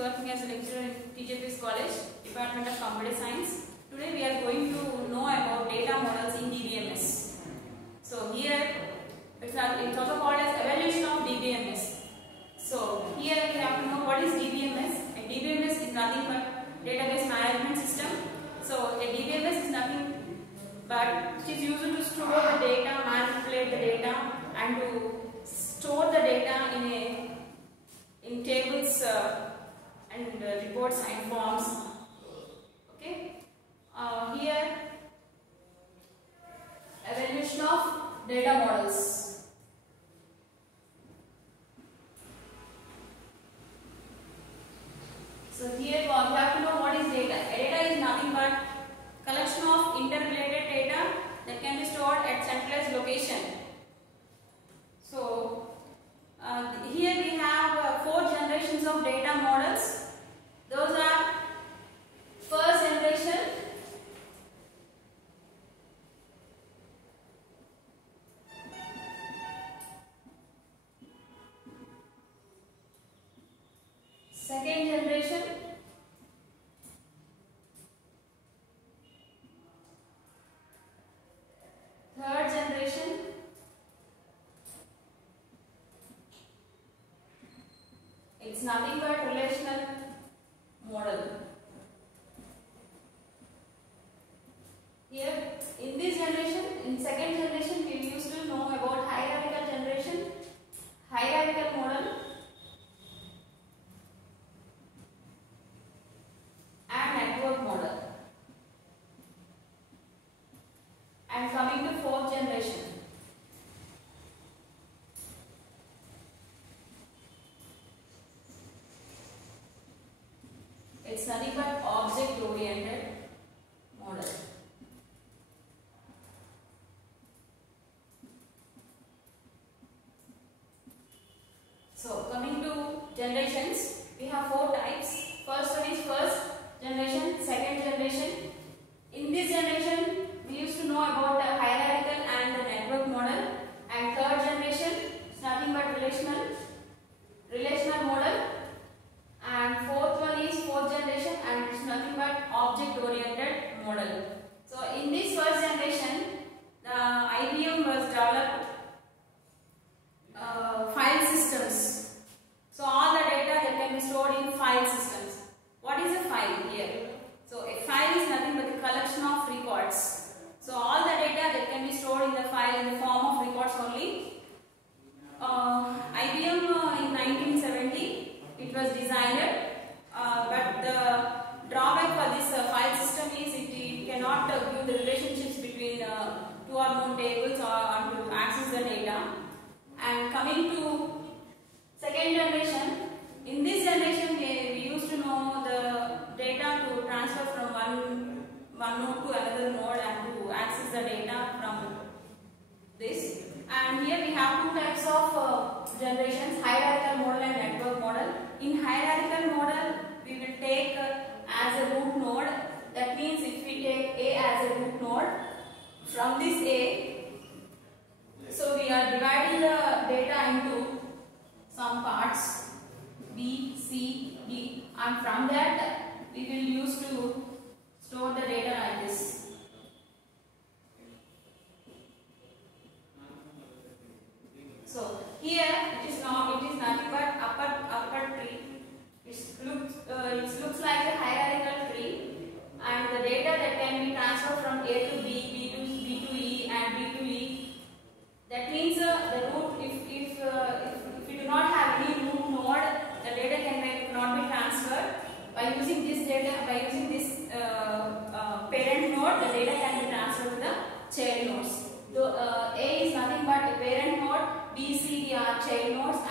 working as a lecturer in TJP's College, Department of Computer Science. Today we are going to know about data models in DBMS. So here it's also called as evolution of DBMS. So here we have to know what is DBMS. A DBMS is nothing but database management system. So a DBMS is nothing but it is used to store the data, manipulate the data, and to store the data in tables and reports and forms. Okay. Here evaluation of data models. So here we have to know what is data. Data is nothing but collection of interrelated data that can be stored at centralized location. So here we have 4 generations of data models. Those are first generation, second generation, third generation, it's nothing but relational model. Here in this generation, in second generation, we used to know about hierarchical generation, hierarchical model, and network model. And coming to fourth generation, it's nothing but object oriented model. So coming to generations, we have 4 types. First one is first generation, second generation. In this generation, we used to know about the hierarchical and the network model. And third generation is nothing but relational model. And fourth one is fourth generation, and it's nothing but object oriented model. So in this first generation, the IBM was developed file systems. So all the data that can be stored in file systems. What is a file here? So a file is nothing but a collection of records. So all the data that can be stored in the file in the form of records only. IBM in 1970 it was designed, but the drawback for this file system is it cannot give the relationships between 2 or more tables or to access the data. And coming to second generation, in this generation we used to know the data to transfer from one node to another node and to access the data from this. And here we have 2 types of generations, hierarchical model and network model. In hierarchical model, we will take as a root node. That means if we take A as a root node, from this A, so we are dividing the data into some parts B, C, D, and from that we will use to store the data like this. So here it is nothing but upper tree. It looks like a hierarchical tree, and the data that can be transferred from A to B, B to E, and B to E. That means the root, if we do not have any root node, the data cannot be transferred. By using this parent node, the data can be transferred to the child nodes. So A is nothing but a parent node, B, C, D are child nodes,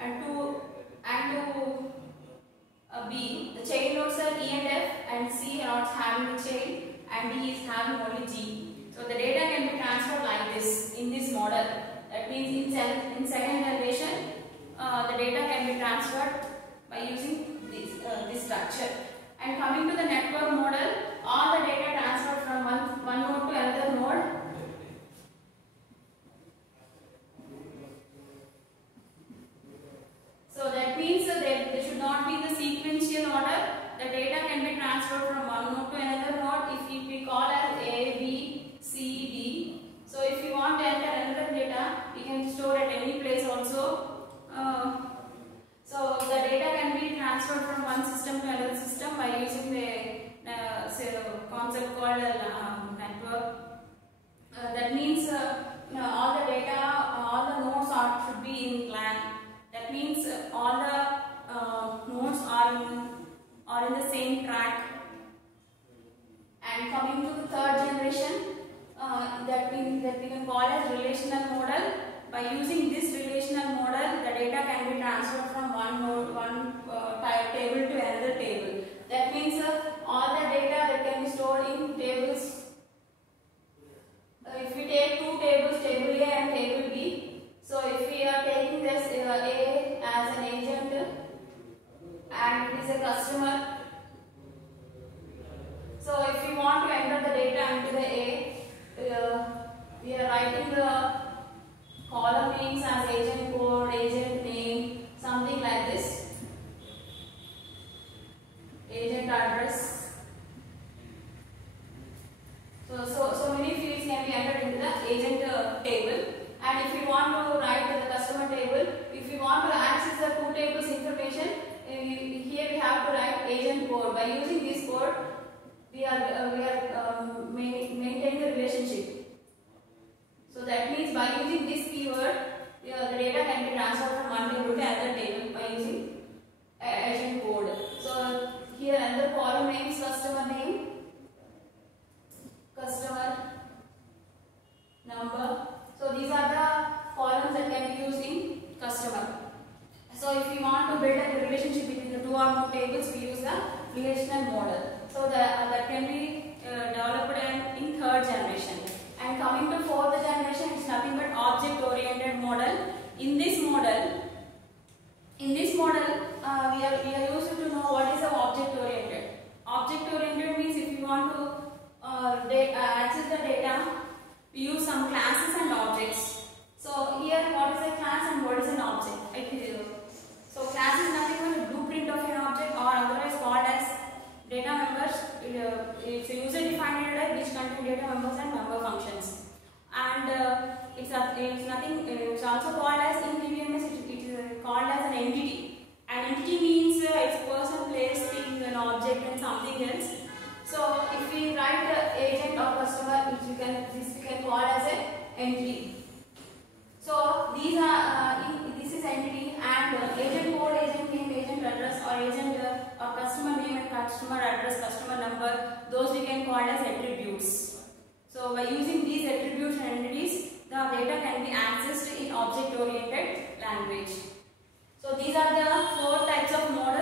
and to B, the child nodes are E and F, and C are not having the child, and D is having only G. So the data can be transferred like this in this model. That means in second generation, the data can be transferred by using this structure. And coming to the network model, all the data transferred from one node to another node. So that means there should not be the sequence the data can be transferred from one node to another node if we call as A, B, C, D. So if you want to enter another data, you can store at any place also. So the data can be transferred from one system to another system by using the concept called network. That means all the data, all the nodes should be in LAN. That means all the nodes are in the same track. And coming to the third generation, that we can call as relational model. By using this relational model, the data can be transferred from one table to another table. That means all the data that can be stored in tables. If we take two tables, table A and table B, so if we are taking this A as an agent and it is a customer, so if we want to enter the data into the A, we are writing the column names as agent code, agent name, something like this, agent address. So many fields can be entered into the agent table. And if we want to write the customer table, if we want to access the two tables information, here we have to write agent code. By using this code, we are maintaining the relationship. So that means by using this keyword, the data can be transferred from one table to another table by using agent code. So here another column name is customer name, customer number. So these are the columns that can be used in customer. So if we want to build a relationship between the two or more tables, we use the relational model. So that can be developed in third generation. And coming to fourth generation, it's nothing but object-oriented model. In this model, we are used to know what is the object-oriented. Object-oriented means if you want to access the data, we use some classes and objects. So here, what is a class and what is an object? So class is nothing but a blueprint of an object, or otherwise called as data members. It's a user-defined data which contain data members and member functions. And it's also called as, in DBMS, it is called as an entity. An entity means it's a person, place, thing, an object, and something else. So if we write the agent or customer, this we can call as an entity. So these are this is entity, and agent code, agent name, agent address, or agent or customer name and customer address, customer number, those we can call as attributes. So by using these attributes and entities, the data can be accessed in object-oriented language. So these are the four types of models